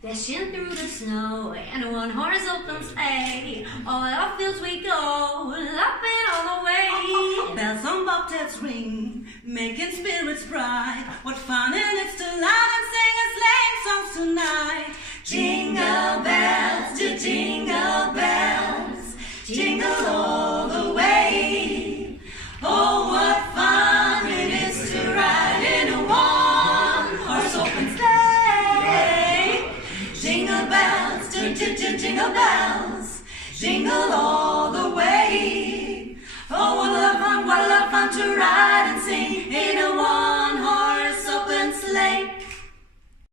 Dashing through the snow in a one-horse open sleigh. All our fields we go, laughing all the way. Bells on bobtails ring, making spirits bright. What fun it is to laugh and sing a sleighing songs tonight. Jingle bells, jingle bells, jingle all the way. Oh, what fun it is to ride in a one-horse open sleigh. Jingle bells, jingle bells, jingle all the way. Oh, what a lot of fun to ride and sing in a one